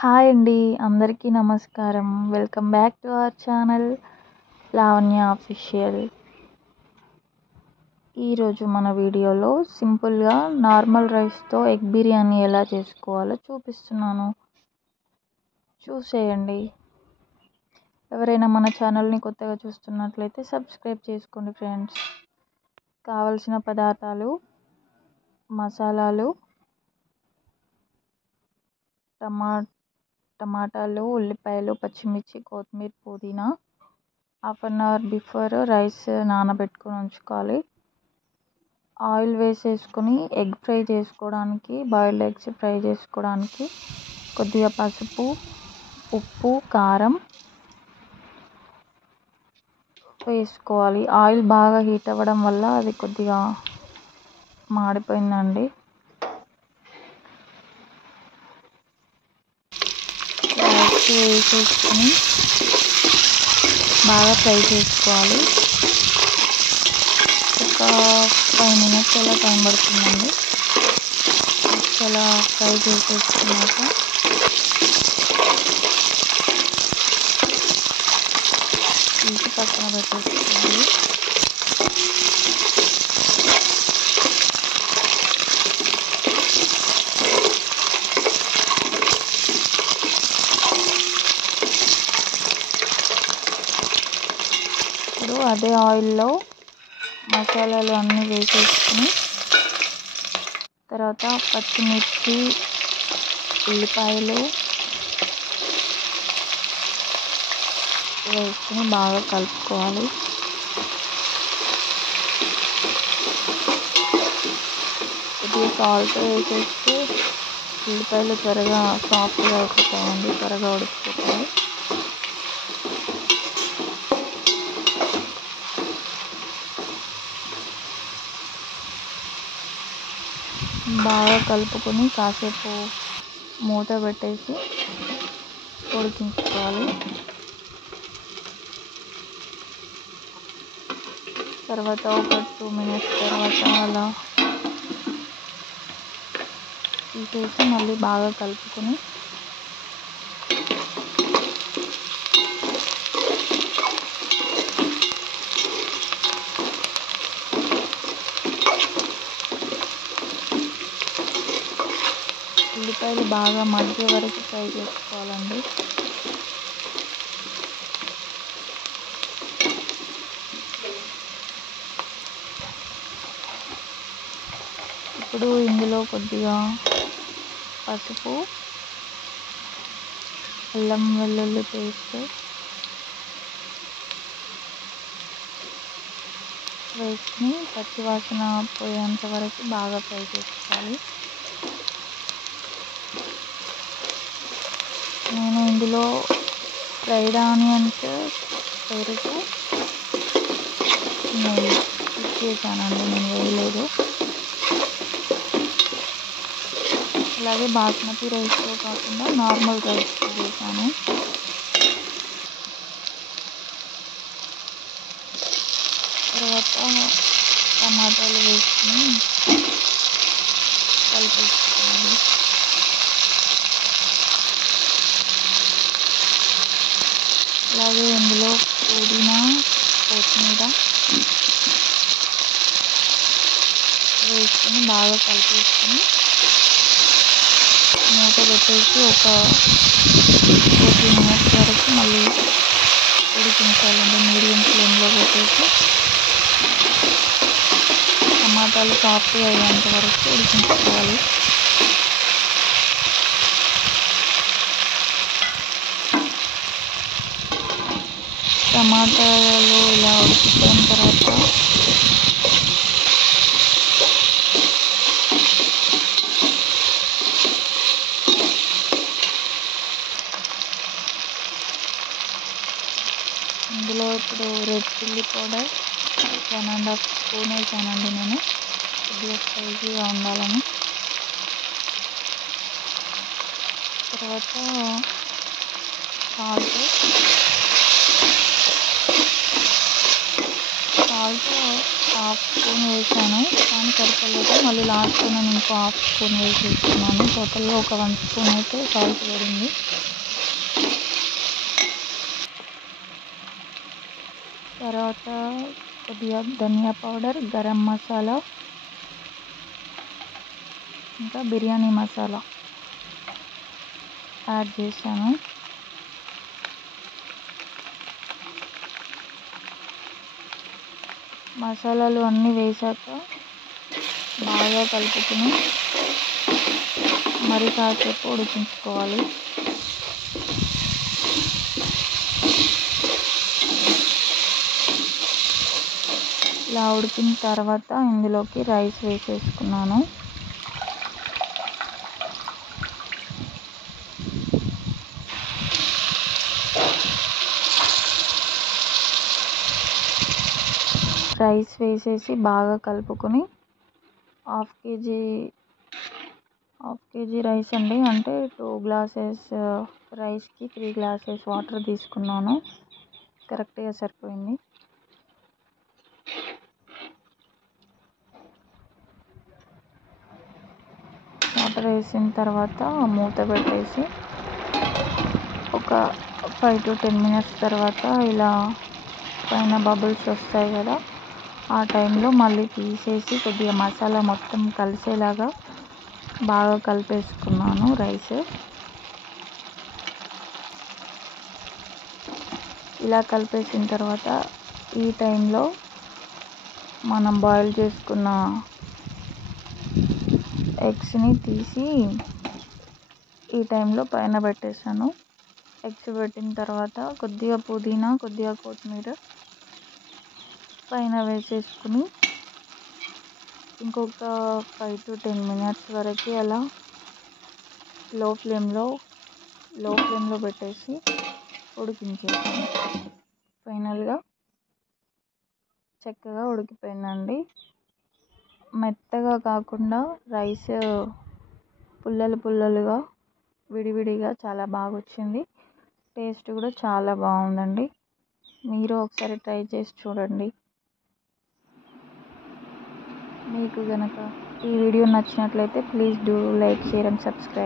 Hi అండి. అందరికీ నమస్కారం. Welcome back to our channel Lavanya official. ఈరోజు మన వీడియోలో సింపుల్గా నార్మల్ రైస్తో ఎగ్ బిర్యానీ ఎలా చేసుకోవాలో చూపిస్తున్నాను. చూసేయండి. ఎవరైనా మన ఛానల్ని కొత్తగా చూస్తున్నట్లయితే సబ్స్క్రైబ్ చేసుకోండి ఫ్రెండ్స్. కావలసిన పదార్థాలు: మసాలాలు, టమాటాలు, ఉల్లిపాయలు, పచ్చిమిర్చి, కొత్తిమీర, పుదీనా. Half an hour before rice నానబెట్టుకొని ఉంచుకోవాలి. ఆయిల్ వేసేసుకొని ఎగ్ ఫ్రై చేసుకోవడానికి, బాయిల్డ్ ఎగ్స్ ఫ్రై చేసుకోవడానికి కొద్దిగా పసుపు, ఉప్పు, కారం వేసుకోవాలి. ఆయిల్ బాగా హీట్ అవ్వడం వల్ల అది కొద్దిగా మాడిపోయిందండి. రైస్ వేసేసుకొని బాగా ఫ్రై చేసుకోవాలి. ఒక 5 minutes అలా టైం పడుతుందండి. అలా ఫ్రై చేసేసుకున్నాక తీసి పక్కన పెట్టేసుకోవాలి. ఇప్పుడు అదే ఆయిల్లో మసాలాలు అన్నీ వేసేసుకుని తర్వాత పచ్చిమిర్చి, ఉల్లిపాయలు వేసుకుని బాగా కలుపుకోవాలి. కొద్దిగా సాల్ట్ వేసేస్తే ఉల్లిపాయలు త్వరగా సాఫ్ట్గా అయిపోతాయండి, త్వరగా ఉడికిపోతాయి. బాగా కలుపుకొని కాసేపు మూత పెట్టేసి ఉడికించుకోవాలి. తర్వాత ఒక 2 minutes తర్వాత అలా తీసేసి మళ్ళీ బాగా కలుపుకొని ఉల్లిపాయలు బాగా మగ్గే వరకు ఫ్రై చేసుకోవాలండి. ఇప్పుడు ఇందులో కొద్దిగా పసుపు, అల్లం వెల్లుల్లి పేస్ట్ వేసుకుని పచ్చివాసన పోయేంత వరకు బాగా ఫ్రై చేసుకోవాలి. నేను ఇందులో ఫ్రైడ్ ఆనియన్స్, పెరుగు, నెయ్యి చేశానండి, నేను వేయలేదు. అలాగే బాస్మతి రైస్తో కాకుండా నార్మల్ రైస్తో చేశాను. తర్వాత టమాటాలు వేసుకుని కలిపేసుకోవాలి. అలాగే ఇందులో పుదీనా, కొత్తిమీర వేసుకొని బాగా కలిపేసుకొని మూత పెట్టేసి ఒక 2-3 minutes వరకు మళ్ళీ ఉడికించాలండి. మీడియం ఫ్లేమ్లో పెట్టేసి టమాటాలు సాఫ్ట్గా అయ్యేంత వరకు ఉడికించుకోవాలి. టమాటాలు ఇలా ఉడికిపోయిన తర్వాత ఇందులో ఇప్పుడు రెడ్ చిల్లీ పౌడర్ 1.5 స్పూన్ వేసానండి నేను, కొద్దిగా స్పైసీగా ఉండాలని. తర్వాత సాల్ట్ హాఫ్ స్పూన్ వేసాను, కానీ సరిపోలేదు. మళ్ళీ లాస్ట్లో నేను ఇంకో హాఫ్ స్పూన్ వేసేసుకున్నాను. టోటల్గా ఒక 1 స్పూన్ అయితే సాల్ట్ పడింది. తర్వాత కొద్దిగా ధనియా పౌడర్, గరం మసాలా, ఇంకా బిర్యానీ మసాలా యాడ్ చేశాను. మసాలాలు అన్నీ వేసాక బాగా కలుపుకుని మరి కాసేపు ఉడికించుకోవాలి. ఇలా ఉడికిన తర్వాత ఇందులోకి రైస్ వేసేసుకున్నాను. రైస్ వేసేసి బాగా కలుపుకొని హాఫ్ కేజీ రైస్ అండి, అంటే 2 గ్లాసెస్ రైస్కి 3 గ్లాసెస్ వాటర్ తీసుకున్నాను. కరెక్ట్గా సరిపోయింది. వాటర్ వేసిన తర్వాత మూత పెట్టేసి ఒక 5 to 10 minutes తర్వాత ఇలా పైన బబుల్స్ వస్తాయి కదా, ఆ టైంలో మళ్ళీ తీసేసి కొద్దిగా మసాలా మొత్తం కలిసేలాగా బాగా కలిపేసుకున్నాను రైస్. ఇలా కలిపేసిన తర్వాత ఈ టైంలో మనం బాయిల్ చేసుకున్న ఎగ్స్ని తీసి ఈ టైంలో పైన పెట్టేసాను. ఎగ్స్ పెట్టిన తర్వాత కొద్దిగా పుదీనా, కొద్దిగా కొత్తిమీర పైన వేసేసుకుని ఇంకొక 5 to 10 minutes వరకు అలా లో ఫ్లేమ్లో పెట్టేసి ఉడికించేసాను. ఫైనల్గా చక్కగా ఉడికిపోయిందండి. మెత్తగా కాకుండా రైస్ పుల్లలుగా విడివిడిగా చాలా బాగా వచ్చింది. టేస్ట్ కూడా చాలా బాగుందండి. మీరు ఒకసారి ట్రై చేసి చూడండి. మీకు కనుక ఈ వీడియో నచ్చినట్లయితే please do like, share and subscribe.